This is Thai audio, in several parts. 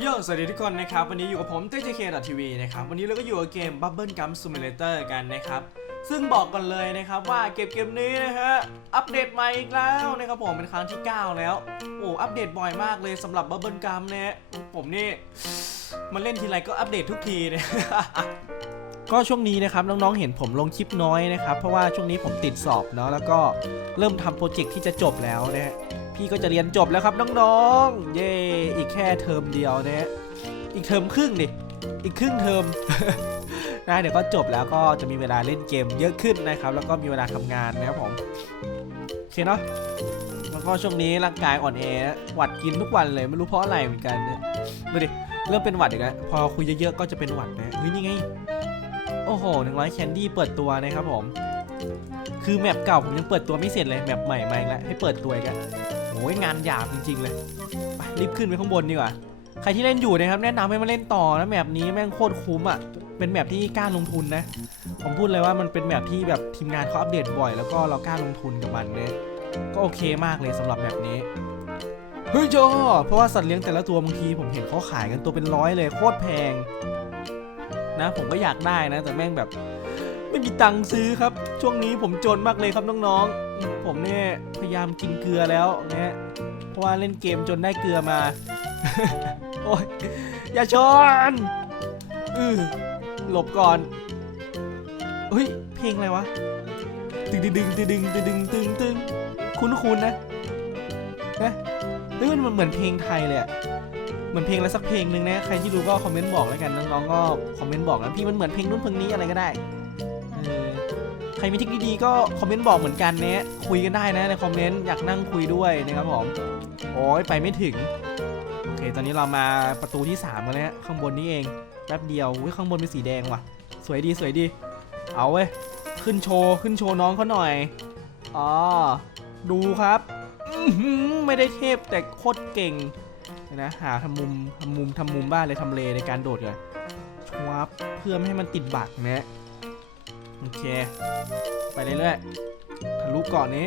โยสวัสดีทุกคนนะครับ วันนี้อยู่กับผมเต้เจเคทีวีนะครับ วันนี้เราก็อยู่กับเกม Bubble Gum Simulator กันนะครับ ซึ่งบอกกันเลยนะครับว่าเกมเกมนี้นะฮะ อัปเดตใหม่อีกแล้วนะครับผมเป็นครั้งที่ 9 แล้ว โอ้ อัปเดตบ่อยมากเลยสำหรับ Bubble Gum เนี่ยผมนี่ มันเล่นทีไรก็อัปเดตทุกทีเนี่ยก็ช่วงนี้นะครับน้องๆเห็นผมลงคลิปน้อยนะครับ เพราะว่าช่วงนี้ผมติดสอบเนาะแล้วก็เริ่มทำโปรเจกต์ที่จะจบแล้วนะฮะ พี่ก็จะเรียนจบแล้วครับน้องๆ เย่อีกแค่เทอมเดียวนะอีกเทอมครึ่งดิ อีกครึ่งเทอมนะเดี๋ยวก็จบแล้วก็จะมีเวลาเล่นเกมเยอะขึ้นนะครับ แล้วก็มีเวลาทำงานนะครับผมโอเคเนาะแล้วก็ช่วงนี้ร่างกายอ่อนแอหวัดกินทุกวันเลยไม่รู้เพราะอะไรเหมือนกันเนี่ยดูดิเริ่มเป็นหวัดอีกแล้วพอคุยเยอะๆก็จะเป็นหวัดนะเฮ้ยนี่ไงโอ้โหหนึ่งร้อยแคนดี้เปิดตัวนะครับผม คือแมปเก่าผมยังเปิดตัวไม่เสร็จเลยแมปใหม่มาอีกแล้วให้เปิดตัวอีกแโอ้ยงานหยาบจริง ๆ เลยไปรีบขึ้นไปข้างบนดีกว่าใครที่เล่นอยู่นะครับแนะนำให้มาเล่นต่อนะแมปนี้แม่งโคตรคุ้มอะเป็นแมปที่กล้าลงทุนนะ ผมพูดเลยว่ามันเป็นแมปที่แบบทีมงานเขาอัปเดตบ่อย แล้วก็เรากล้าลงทุนกับมันเนี่ยก็โอเคมากเลยสำหรับแมปนี้เฮ้ยจอเพราะว่าสัตว์เลี้ยงแต่ละตัวบางทีผมเห็นเขาขายกันตัวเป็นร้อยเลยโคตรแพง นะ ผมก็อยากได้นะ แต่แม่งแบบ ไม่มีตังค์ซื้อครับ ช่วงนี้ผมจนมากเลยครับน้องๆ ผมเนี่ยพยายามกินเกลือแล้วนะเพราะว่าเล่นเกมจนได้เกลือมา โอ้ยอย่าชนอือหลบก่อนเฮ้ย เพลงอะไรวะ ตึงดึงดึงดึงดึงดึงตึงตึงคุ้นคุ้นๆนะนะเฮ้ยมันเหมือนเพลงไทยเลยอะเหมือนเพลงอะไรสักเพลงหนึ่งนะ ใครที่รู้ก็คอมเมนต์บอกแล้วกัน น้องๆก็คอมเมนต์บอกนะพี่มันเหมือนเพลงนู้นเพลงนี้อะไรก็ได้ ครมีทิคดีๆก็คอมเมนต์บอกเหมือนกันเนะคุยกันได้นะในคอมเมนต์อยากนั่งคุยด้วยนะครับผมโอ้ยไปไม่ถึงโอเค ตอนนี้เรามาประตูที่3กันแล้วข้างบนนี้เองแป๊บเดียวอุ้ยข้างบนเป็นสีแดงว่ะ สวยดีสวยดี เอาเว้ยขึ้นโชว์ขึ้นโชว์น้องเขาหน่อยอ๋อดูครับไม่ได้เทพแต่โคตรเก่งนะหาทำมุมทำมุมทำมุมบ้านเลยทำเลในการโดดเลยชวับเพื่อไม่ให้มันติดบักนะ โอเค ไปเรื่อยๆทะลุกาะนี้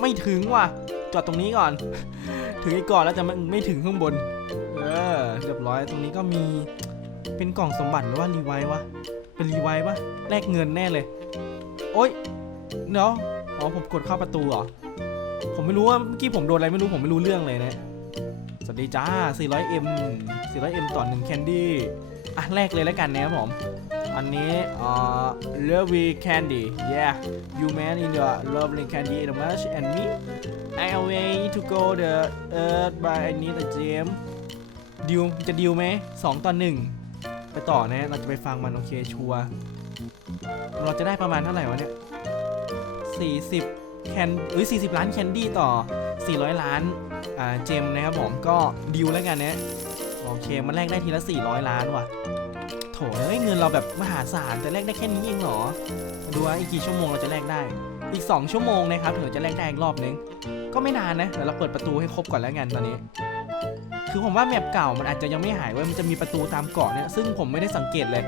ไม่ถึงว่ะ จอดตรงนี้ก่อน ถึงไอ้เกาะแล้วจะไม่ไม่ถึงข้างบน เออ เรียบร้อย ตรงนี้ก็มี เป็นกล่องสมบัติหรือว่ารีไวท์วะ เป็นรีไวท์ปะแลกเงินแน่เลย โอ๊ย เดี๋ยว อ๋อผมกดเข้าประตูเหรอ ผมไม่รู้ว่าเมื่อกี้ผมโดนอะไรไม่รู้ผมไม่รู้เรื่องเลยนะสวัสดีจ้า 400M 400M ต่อ1แคนดี้ อะแลกเลยแล้วกันนะครับผม อันนี้อ่า lovely candy yeah you man in the lovely candy in the much and me I away to go the earth but I need a gem ดิวจะดิวไหมสองต่อหนึ่งไปต่อนะ เราจะไปฟังมันโอเคชัวเราจะได้ประมาณเท่าไหร่วะเนี่ย40แคนเอ้ย40 ล้านแคนดี้ต่อ 400 ล้านอ่าเจมนะครับผมก็ดิวแล้วกันนะโอเค มันแลกได้ทีละ 400 ล้านว่ะ เอ้ยเงินเราแบบมหาศาลแต่แลกได้แค่นี้เองเหรอ ดูว่าอีกกี่ชั่วโมงเราจะแลกได้ อีก 2 ชั่วโมงนะครับถึงจะแลกได้อีกรอบนึง ก็ไม่นานนะเดี๋ยวเราเปิดประตูให้ครบก่อนแล้วกันตอนนี้ คือผมว่าแมปเก่ามันอาจจะยังไม่หายเว้ยมันจะมีประตูตามเกาะเนี่ยซึ่งผมไม่ได้สังเกตเลย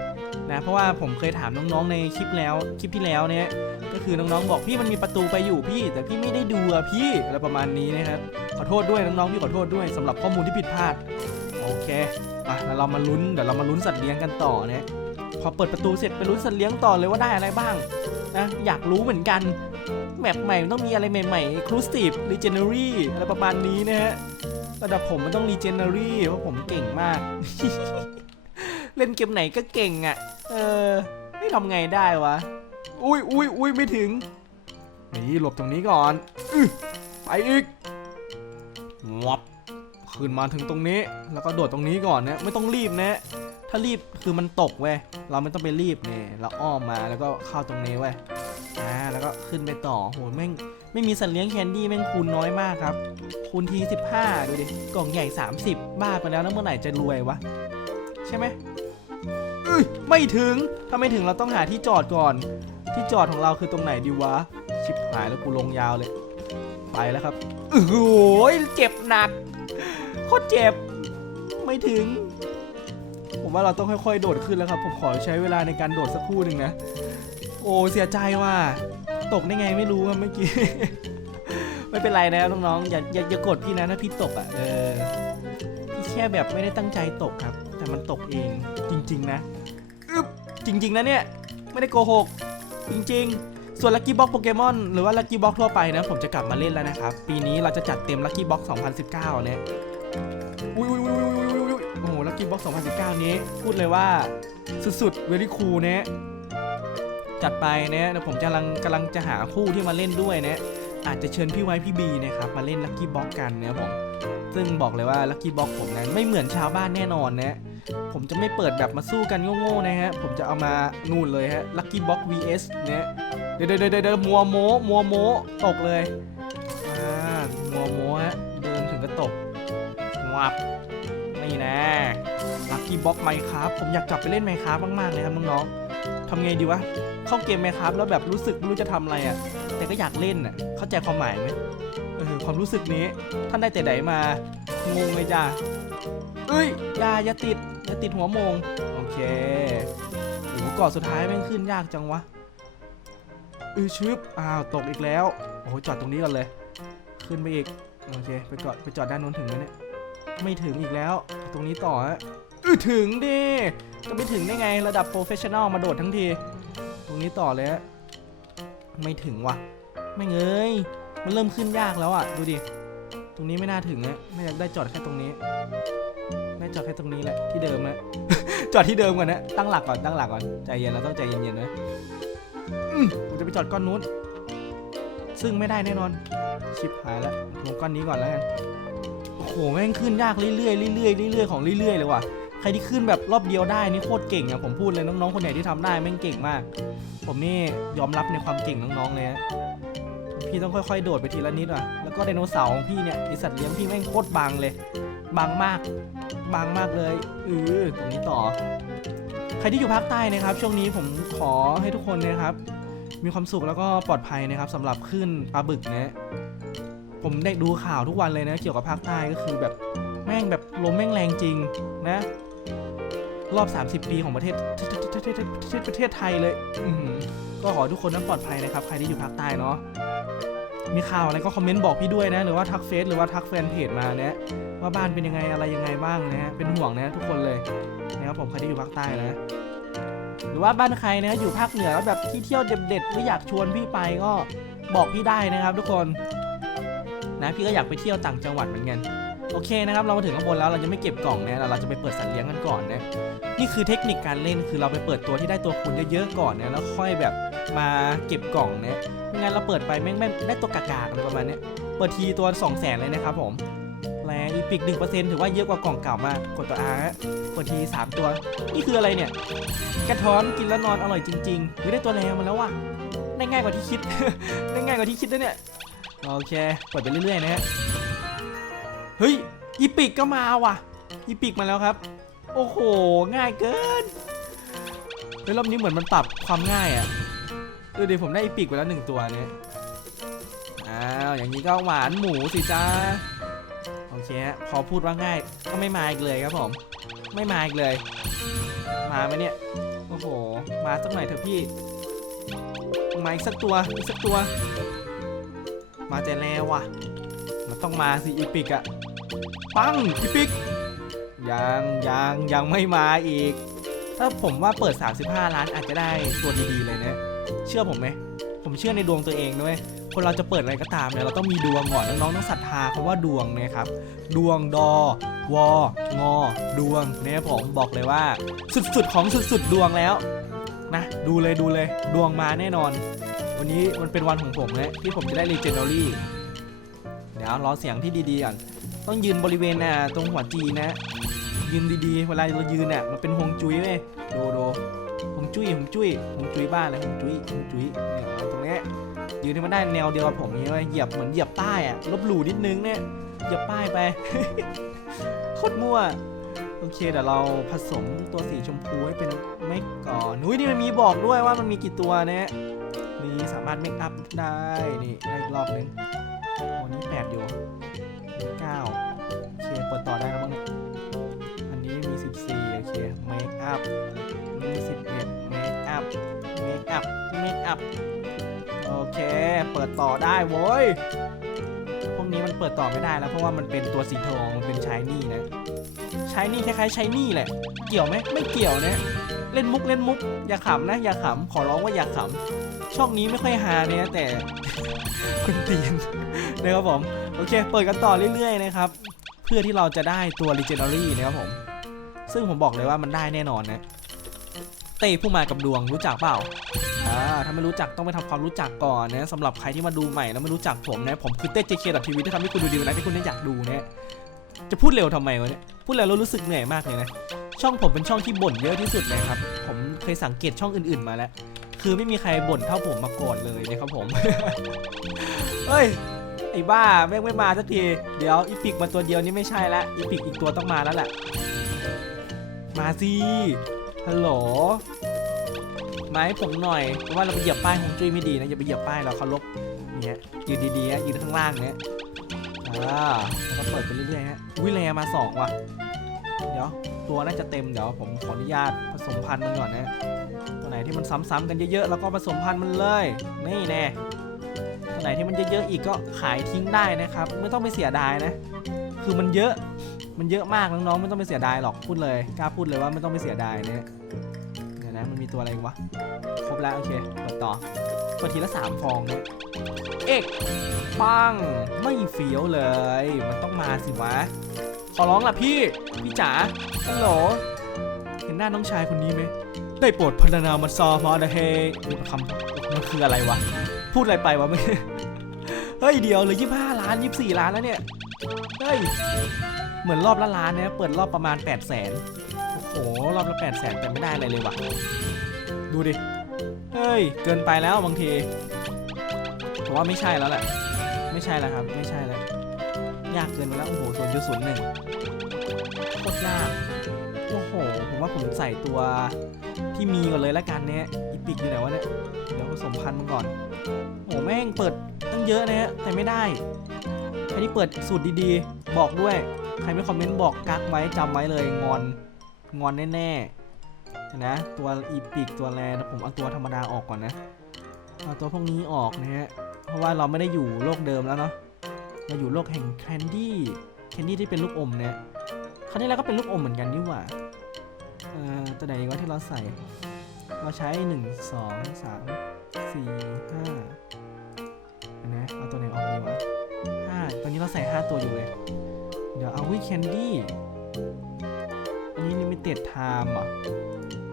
นะเพราะว่าผมเคยถามน้องๆในคลิปแล้วคลิปที่แล้วเนี่ยก็คือน้องๆบอกพี่มันมีประตูไปอยู่พี่ แต่พี่ไม่ได้ดูอะพี่อะไรประมาณนี้นะครับขอโทษด้วยน้องๆพี่ขอโทษด้วยสำหรับข้อมูลที่ผิดพลาดโอเค อะแล้วเรามาลุ้นเดี๋ยวเรามาลุ้นสัตว์เลี้ยงกันต่อเนี่ยพอเปิดประตูเสร็จไปลุ้นสัตว์เลี้ยงต่อเลยว่าได้อะไรบ้างนะอยากรู้เหมือนกันแมปใหม่ต้องมีอะไรใหม่ๆ exclusive legendary อะไรประมาณนี้นะฮะระดับผมมันต้อง legendary เพราะผมเก่งมาก เล่นเกมไหนก็เก่งอะ เออไม่ทำไงได้วะ อุ้ยอุ้ยอุ้ยไม่ถึงนี่หลบตรงนี้ก่อนอไปอีกวับ ขึ้นมาถึงตรงนี้ แล้วก็โดดตรงนี้ก่อนนะไม่ต้องรีบนะ ถ้ารีบคือมันตกเว้ยเราไม่ต้องไปรีบเนี่ยเราอ้อมมาแล้วก็เข้าตรงนี้เว้ยอ่าแล้วก็ขึ้นไปต่อโหแม่งไม่มีสัตว์เลี้ยงแคนดี้แม่งคูณน้อยมากครับ คูณที15 ดูดิ กล่องใหญ่ 30 บ้าไปแล้วแล้วเมื่อไหร่จะรวยวะ ใช่ไหมเอ้ยไม่ถึง ถ้าไม่ถึงเราต้องหาที่จอดก่อน ที่จอดของเราคือตรงไหนดีวะ ชิบหายแล้วกูลงยาวเลย ไปแล้วครับโอ้โหเจ็บหนัก โคตรเจ็บ ไม่ถึง ผมว่าเราต้องค่อยๆ โดดขึ้นแล้วครับ ผมขอใช้เวลาในการโดดสักครู่หนึ่งนะ โอ้เสียใจว่าตกได้ไงไม่รู้ครับเมื่อกี้ ไม่เป็นไรนะน้องๆอย่าอย่าอย่ากดพี่นะถ้าพี่ตกอะเออพี่แค่แบบไม่ได้ตั้งใจตกครับ แต่มันตกเองจริง ๆ นะอึ๊บจริง ๆนะเนี่ยไม่ได้โกหก จริง ๆส่วนลั c กี้บ็อกโปเกมอนหรือว่าลั c กี้บ็อกทั่วไปนะ ผมจะกลับมาเล่นแล้วนะครับ ปีนี้เราจะจัดเต็มลั c กี้บ็อก2019 เนี่ย โอ้โหลั c กี้บ็อก2019 นี้ พูดเลยว่าสุดๆ very cool เนี่ยจัดไปเนี่ยเดี๋ยวผมจะกำลังกำลังจะหาคู่ที่มาเล่นด้วยเนี่ยอาจจะเชิญพี่ไว้พี่บีนะครับ มาเล่นลั c กี้บ็อกกันเนี่ยผมซึ่งบอกเลยว่าลั c กี้บ็อกผมนั้นไม่เหมือนชาวบ้านแน่นอนนะผมจะไม่เปิดแบบมาสู้กันโง่ๆนะฮะ ผมจะเอามานู่นเลยฮะ Lucky Box vs เนี่ยเดี๋ยวเดี๋ยวเดี๋ยวเดี๋ยวมัวโมมัวโมตกเลยอ่ามัวโมฮะเดินถึงก็ตกวับนี่นะ Lucky Box ไมค์ครับผมอยากกลับไปเล่นไมค์ครับมากๆเลยครับน้องๆทำไงดีวะ เข้าเกมไมค์ครับแล้วแบบรู้สึกไม่รู้จะทำอะไรอะ่ะ แต่ก็อยากเล่นอะ เข้าใจความหมายไหมเออความรู้สึกนี้ ท่านได้แต่ไหนมา งงเลยจ้าเอ้ยอย่าอย่าติดอย่าติดหัวโมง โอเคโอ้โหกาะสุดท้ายแม่งขึ้นยากจังวะอือชึบอ้าวตกอีกแล้ว โอ้โหจอดตรงนี้ก่อนเลย ขึ้นไปอีก โอเค ไปจอดไปจอดด้านนู้นถึงไหมเนี่ย ไม่ถึงอีกแล้ว ตรงนี้ต่อฮะ อือถึงดิจะไม่ถึงได้ไงระดับโปรเฟชชั่นอลมาโดดทั้งที ตรงนี้ต่อเลยฮะไม่ถึงว่ะ ไม่เงยมันเริ่มขึ้นยากแล้วอะ ดูดิ ตรงนี้ไม่น่าถึงนะไม่อยากได้จอดแค่ตรงนี้ได้จอดแค่ตรงนี้แหละที่เดิมนะ จอดที่เดิมก่อนนะ ตั้งหลักก่อนตั้งหลักก่อนใจเย็นเราต้องใจเย็นๆนะอืมผมจะไปจอดก้อนนู้น ซึ่งไม่ได้แน่นอน ชิบหายแล้วลงก้อนนี้ก่อนแล้วกันโอ้โหแม่งขึ้นยากเรื่อยๆเรื่อยๆเรื่อยๆของเรื่อยๆเลยว่ะ ครที่ขึ้นแบบรอบเดียวได้นี่โคตรเก่งอะผมพูดเลยน้องๆคนไหนที่ทำได้แม่งเก่งมาก ผมนี่ยอมรับในความเก่งน้องๆเลยพี่ต้องค่อยๆ โดดไปทีละนิดอะแล้วก็ไดโนเสาร์ของพี่เนี่ยไอสัตว์เลี้ยงพี่แม่งโคตรบางเลย บางมาก บางมากเลยเออตรงนี้ต่อ ใครที่อยู่ภาคใต้นะครับ ช่วงนี้ผมขอให้ทุกคนนะครับ มีความสุขแล้วก็ปลอดภัยนะครับสำหรับขึ้นปลาบึกนะผมได้ดูข่าวทุกวันเลยนะ เกี่ยวกับภาคใต้ก็คือแบบแม่งแบบลมแม่งแรงจริงนะ รอบ 30 ปีของประเทศประเทศไทยเลยก็ขอทุกคนนั้นปลอดภัยนะครับ ใครที่อยู่ภาคใต้เนาะมีข่าวอะไรก็คอมเมนต์บอกพี่ด้วยนะ หรือว่าทักเฟซหรือว่าทักแฟนเพจมาเนี่ยว่าบ้านเป็นยังไงอะไรยังไงบ้างนะฮะเป็นห่วงนะทุกคนเลยนะครับผมใครที่อยู่ภาคใต้นะ หรือว่าบ้านใครนะอยู่ภาคเหนือแล้วแบบที่เที่ยวเด็ดๆหรืออยากชวนพี่ไปก็บอกพี่ได้นะครับ ทุกคนนะพี่ก็อยากไปเที่ยวต่างจังหวัดเหมือนกัน โอเคนะครับเรามาถึงข้างบนแล้วเราจะไม่เก็บกล่องนะเราจะไปเปิดสัตว์เลี้ยงกันก่อนนะนี่คือเทคนิคการเล่นคือเราไปเปิดตัวที่ได้ตัวคูณเยอะๆก่อนนะแล้วค่อยแบบมาเก็บกล่องนะไม่งั้นเราเปิดไปแม่งไม่ได้ตัวกากๆอะไรประมาณนี้เปิดทีตัว2 0 0แสนเลยนะครับผมแรงอีพิกหนึ่งเปอร์เซ็นต์ถือว่าเยอะกว่ากล่องเก่ามากกดตัว R ฮะกดทีสามตัว นี่คืออะไรเนี่ย กระท้อนกินแล้วนอนอร่อยจริงๆหรือได้ตัวแรงมาแล้วว่ะได้ง่ายกว่าที่คิด ได้ง่ายกว่าที่คิดนะเนี่ยโอเคเปิดไปเรื่อยๆนะฮะ เฮ้ยอีพิกก็มาว่ะอีพิกมาแล้วครับ โอ้โห ง่ายเกินเฮ้ยรอบนี้เหมือนมันปรับความง่ายอะ่ะดูดิผมได้อีพิกไปแล้วหนึ่งตัวเนี่ยอ้าวอย่างนี้ก็หวานหมูสิจ้าโอเคพอพูดว่าง่ายก็ไม่มาอีกเลยครับผม ไม่มาอีกเลย มาไหมเนี่ยโอ้โห มาสักหน่อยเถอะพี่มาอีกสักตัวอีกสักตัว มาแต่แล้วว่ะ มันต้องมาสิอีปิกอะ ปังอีปิกยังยังยังไม่มาอีก ถ้าผมว่าเปิด 35 ล้านอาจจะได้ตัวดีๆเลยนะ เชื่อผมไหม ผมเชื่อในดวงตัวเองด้วยคนเราจะเปิดอะไรก็ตามเนี่ยเราต้องมีดวงก่อนน้องๆต้องศรัทธาคำว่าดวงนะครับ ดวงดอวองอ ดวงเนี่ยผมบอกเลยว่า สุดๆของสุดๆดวงแล้วนะดูเลยดูเลยดวงมาแน่นอน วันนี้มันเป็นวันของผมนะที่ผมจะได้ Legendary เดี๋ยวรอเสียงที่ดีๆก่อน ต้องยืนบริเวณน่ะตรงหัวจีนะยืนดีๆ เวลาเรายืนเนี่ยมันเป็นฮงจุ้ยเว้ยดูดูฮงจุ้ยฮงจุ้ยฮงจุ้ยบ้านเลยฮงจุ้ยฮงจุ้ยเนี่ยเอาตรงนี้ยืนให้มันได้แนวเดียวกับผมนี้เลยเหยียบเหมือนเหยียบป้ายอะลบหลู่นิดนึงเนี่ยเหยียบป้ายไปโคตรมั่วโอเคเดี๋ยวเราผสมตัวสีชมพูให้เป็นเมกก่อนนุ้ยนี่มันมีบอกด้วยว่ามันมีกี่ตัวเนี่ยมีสามารถเมคอัพได้นี่ได้อีกรอบนึงวันนี้แปดอยู่ มีเก้าโอเคเปิดต่อได้แล้วบ้างเนี่ยอันนี้มี 14 โอเคเมคอัพมี 11เมคอัพเมคอัพเมคอัพโอเค เปิดต่อได้โว้ย พวกนี้มันเปิดต่อไม่ได้แล้ว เพราะว่ามันเป็นตัวสีทอง มันเป็นชายนี่นะใช้นี่คล้ายๆใช้นี่แหละ เกี่ยวไหมไม่เกี่ยวเนี่ยเล่นมุกเล่นมุก อย่าขำนะ อย่าขำ ขอร้องว่าอย่าขำ ช่องนี้ไม่ค่อยฮาเนี่ยแต่คุณตียน นะครับผมโอเค เปิดกันต่อเรื่อยๆนะครับเพื่อที่เราจะได้ตัว Legendary นะครับผม ซึ่งผมบอกเลยว่ามันได้แน่นอนนะเต้ผู้มากับดวงรู้จักเปล่าอ่าถ้าไม่รู้จักต้องไปทำความรู้จักก่อนนะสำหรับใครที่มาดูใหม่แล้วไม่รู้จักผมนะผมคือเต้ JK.TV ที่ทำให้คุณดูดีนะที่คุณได้อยากดูนะจะพูดเร็วทำไมวะเนี่ยพูดเร็วแล้วรู้สึกเหนื่อยมากเลยนะช่องผมเป็นช่องที่บ่นเยอะที่สุดเลยครับ ผมเคยสังเกตช่องอื่นๆมาแล้ว คือไม่มีใครบ่นเท่าผมมาก่อนเลยนะครับผม เฮ้ย ไอ้บ้าแม่งไม่มาสักที เดี๋ยวอีพิกมาตัวเดียวนี่ไม่ใช่ละอีพิกอีกตัวต้องมาแล้วแหละ มาสิ ฮัลโหล มาให้ผมหน่อย เพราะว่าเราไปเหยียบป้ายของจุ้ยไม่ดีนะ อย่าไปเหยียบป้ายเราเคารพเนี่ยยืนดีๆนะยืนข้างล่างเนี่ยอ่าแล้วก็เปิดไปเรื่อยๆฮะวิแลมาสองว่ะ เดี๋ยวตัวน่าจะเต็มเดี๋ยวผมขออนุญาตผสมพันธุ์มันก่อนนะตัวไหนที่มันซ้ำๆกันเยอะๆ แล้วก็ผสมพันธุ์มันเลย นี่แน่ ไหนที่มันเยอะๆอีกก็ขายทิ้งได้นะครับ ไม่ต้องไปเสียดายนะ คือมันเยอะมันเยอะมากน้องๆไม่ต้องไปเสียดายหรอกพูดเลยกล้าพูดเลยว่าไม่ต้องไปเสียดายเนี่ยเดี๋ยวนะมันมีตัวอะไรอีกวะครบแล้วโอเคเปิดต่อเปิดทีละสามฟองเนี่ยเอกปังไม่เฟี้ยวเลย มันต้องมาสิวะขอร้องล่ะพี่ พี่จ๋าฮัลโหล เห็นหน้าน้องชายคนนี้ไหม ได้โปรดพัฒนามาซอมาเดเฮคำมันคืออะไรวะ พูดอะไรไปวะเมื่อกี้เฮ้ยเดี๋ยวเหลยยี่ห้าล้านยี่สี่ล้านแล้วเนี่ย เฮ้ย เหมือนรอบละล้านเนี่ยเปิดรอบประมาณ8 0 0แสนโอ้โห รอบละ8 0 0แสนแต่ไม่ได้อะไรเลยว่ะดูดิ เฮ้ย เกินไปแล้วบางทีผมว่าไม่ใช่แล้วแหละ ไม่ใช่แล้วครับ ไม่ใช่แล้ว ยากเกินไปแล้ว โอ้โหศูนย์จุดศูนย์หนึ่งโคตรยากโอ้โหผม ว่าผมใส่ตัวที่มีก่อนเลยละกันเนี่ยอีพิกอยู่ไหนวะเนี่ยเดี๋ยวผสมพันธุ์มันก่อนโอ้โหแม่งเปิดตั้งเยอะนะฮะแต่ไม่ได้ใครที่เปิดสูตรดีๆ บอกด้วย ใครไม่คอมเมนต์บอกกักไว้จำไว้เลยงอนงอนแน่ๆนะตัวอีพิกตัวแรนะผมเอาตัวธรรมดาออกก่อนนะเอาตัวพวกนี้ออกนะฮะเพราะว่าเราไม่ได้อยู่โลกเดิมแล้วเนาะเราอยู่โลกแห่งแคนดี้แคนดี้ที่เป็นลูกอมเนี่ยครั้งนี้เราก็เป็นลูกอมเหมือนกันนี่หว่า เอ่อตัวไหนอีกวะที่เราใส่ เราใช้ 1 2 3 4 5นะเอาตัวไหนออกดีวะห้าตอนนี้เราใส่ 5 ตัวอยู่เลย เดี๋ยวเอาวิแคนดี้อันนี้ลิมิเต็ดไทม์อะ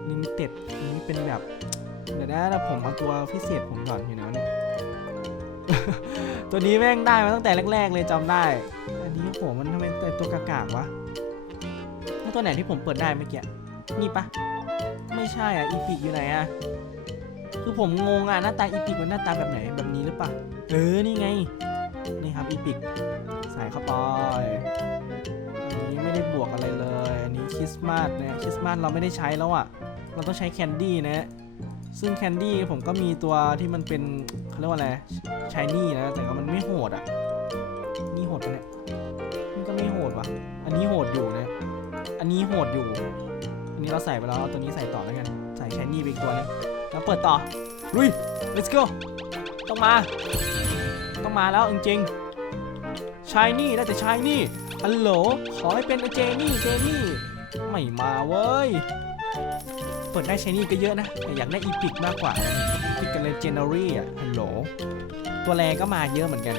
ลิมิเต็ดอันนี้เป็นแบบ เดี๋ยวนะผมเอาตัวพิเศษผมก่อนอยู่นะเนี่ยตัวนี้แม่งได้มาตั้งแต่แรก ๆ เลยจำได้ อันนี้โหมันทำไมแต่ตัวกากๆวะตัวไหนที่ผมเปิดได้เมื่อกี้ นี่ปะไม่ใช่อะอีพิกอยู่ไหนอะคือผมงงอะหน้าตาอีพิกมันหน้าตาแบบไหนแบบนี้หรือปะเออนี่ไงนี่ครับอีพิกใส่เข้าไปอันนี้ไม่ได้บวกอะไรเลย อันนี้คริสต์มาสเนี่ยคริสต์มาสเราไม่ได้ใช้แล้วอะ เราต้องใช้แคนดี้นะซึ่งแคนดี้ผมก็มีตัวที่มันเป็นเขาเรียกว่าอะไรชายนี่นะ แต่ว่ามันไม่โหดอะ นี่โหดปะเนี่ยมันก็ไม่โหดว่ะ อันนี้โหดอยู่นะ อันนี้โหดอยู่ นนี้เราใส่ไปแล้วเอาตัวนี้ใส่ต่อแล้วกัน ใส่ชายนี่ไปอีกตัวนึงแล้วเปิดต่อลุย let's go ต้องมา ต้องมาแล้วจริงๆชายนี่ได้แต่ชายนี่ฮัลโหลขอให้เป็นเจนี่เจนี่ไม่มาเว้ย เปิดได้ชายนี่ก็เยอะนะแต่อยากได้อีพิกมากกว่าอีพิกกันเลยเจนอรี่อะฮัลโหลตัวแรงก็มาเยอะเหมือนกัน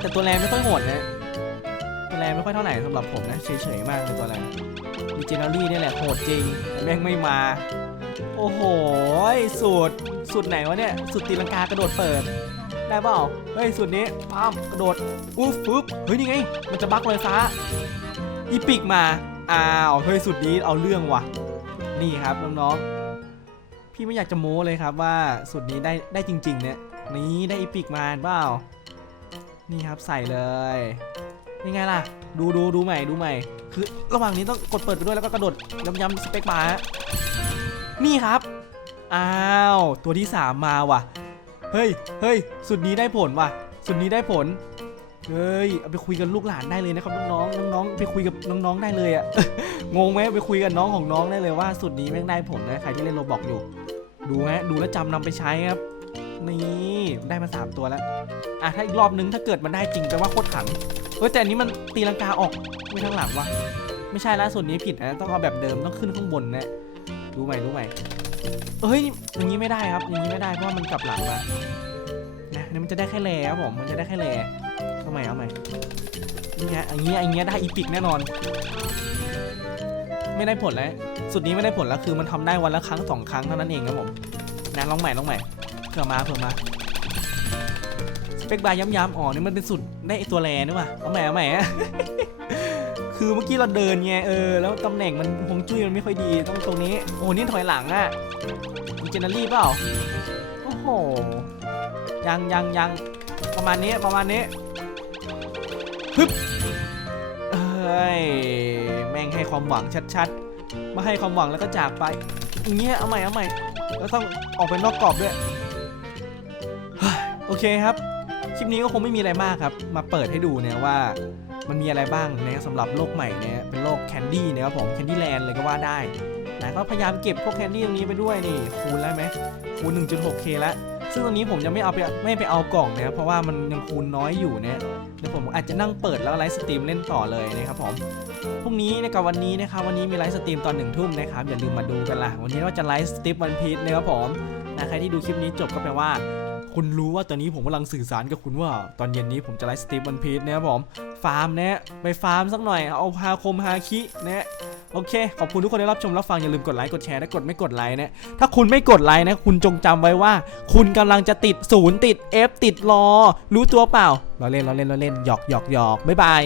แต่ตัวแรงไม่ค่อยโหดนะตัวแรงไม่ค่อยเท่าไหร่สำหรับผมนะเฉยๆมากเลยตัวแรง เจนอรี่นี่ยแหละโหดจริงแม่งไม่มา โอ้โหสูตรสูตรไหนวะเนี่ยสูตรตีลังกากระโดดเปิด ได้เปล่าเฮ้ยสูตรนี้ปั๊มกระโดดอุ๊บปุ๊บเฮ้ยนี่ไงมันจะบักเลยฟ้าอีปิกมาอ้าวเฮ้ยสูตรนี้เอาเรื่องว่ะ นี่ครับน้องๆพี่ไม่อยากจะโม้เลยครับว่าสูตรนี้ได้ได้จริงๆเนี่ยนี่ได้อีปิกมาเปล่านี่ครับใส่เลย ยังไงล่ะ ดูดูดูใหม่ดูใหม่ คือระหว่างนี้ต้องกดเปิดไปด้วยแล้วก็กระโดดย้ำๆสเปคบาร์ฮะนี่ครับ อ้าว ตัวที่ 3 มาว่ะ เฮ้ยเฮ้ยสุดนี้ได้ผลว่ะ สุดนี้ได้ผล เฮ้ย เอาไปคุยกับลูกหลานได้เลยนะครับน้องๆน้องๆไปคุยกับน้องๆได้เลยอะงงไหมไปคุยกับน้องของน้องได้เลยว่าสุดนี้แม่งได้ผลนะใครที่เล่นโรบอกอยู่ ดูฮะดูแล้วจำนำไปใช้ครับนี่ได้มา 3 ตัวแล้วอะถ้าอีกรอบนึงถ้าเกิดมันได้จริงแปลว่าโคตรขัง ฮ้ยแต่อันนี้มันตีลังกาออกไม่ทางหลังวะไม่ใช่ล่าสุดนี้ผิดนะต้องเอาแบบเดิมต้องขึ้นข้างบนนะรู้ไหมรู้ไหมเอ้ยอย่างนี้ไม่ได้ครับอย่างนี้ไม่ได้เพราะว่ามันกลับหลังมานะนี่มันจะได้แค่แลครับผมมันจะได้แค่แลเอาใหม่เอาใหม่นี่ฮะอย่างเงี้ยอย่างเงี้ยได้อีพิกแน่นอน ไม่ได้ผลแล้วสุดนี้ไม่ได้ผลแล้วคือมันทำได้วันละครั้งสองครั้งเท่านั้นเองครับผมนะลองใหม่ลองใหม่เผื่อมาเผื่อมาสเปกบาร์ย้ำๆอ๋อนี่มันเป็นสุด ได้ไอตัวแลนี่ว่ะเอาใหม่เอาใหม่ คือเมื่อกี้เราเดินไงเออแล้วตำแหน่งมันฮงจุ้ยมันไม่ค่อยดีต้องตรงนี้ โอ้นี่ถอยหลังอะมีเจเนอรี่เปล่าโอ้โหยังยังยังประมาณนี้ประมาณนี้ฮึบเอ้ยแม่งให้ความหวังชัดๆ มาให้ความหวังแล้วก็จากไปอย่างเงี้ยเอาใหม่เอาใหม่แล้วต้องออกไปนอกกรอบด้วยเฮ้ยโอเคครับ ลิปนี้ก็คงไม่มีอะไรมากครับ มาเปิดให้ดูเนี่ยว่ามันมีอะไรบ้างนะสำหรับโลกใหม่เนี่ยเป็นโลกแคนดี้นะครับผมแคนดี้แลนด์เลยก็ว่าได้นะก็พยายามเก็บพวกแคนดี้ตรงนี้ไปด้วยนี่คูณแล้วไหมคูณ 1.6k แล้วซึ่งตอนนี้ผมยังไม่เอาไปไม่ไปเอากล่องนะครับเพราะว่ามันยังคูณน้อยอยู่เนี่ยเดี๋ยวผมอาจจะนั่งเปิดแล้วไลฟ์สตรีมเล่นต่อเลยนะครับผมพรุ่งนี้นะครับวันนี้นะครับวันนี้มีไลฟ์สตรีมตอนหนึ่งทุ่มนะครับอย่าลืมมาดูกันล่ะวันนี้ว่าจะไลฟ์สตรีมวันพีชนะครับผมนะใครที่ดูคลิปนี้จบก็แปลว่า คุณรู้ว่าตอนนี้ผมกำลังสื่อสารกับคุณว่า ตอนเย็นนี้ผมจะไลฟ์สตรีมวันพีชนะครับผมฟาร์มนะไปฟาร์มสักหน่อยเอาฮาคมฮาคินะโอเค ขอบคุณทุกคนที่รับชมรับฟังอย่าลืมกดไลค์กดแชร์และกดไม่กดไลค์นะถ้าคุณไม่กดไลค์นะคุณจงจำไว้ว่า คุณกำลังจะติดศูนย์ติด F ติดรอรู้ตัวเปล่าเราเล่นเราเล่นเราเล่นหยอกหยอกหยอกบ๊ายบาย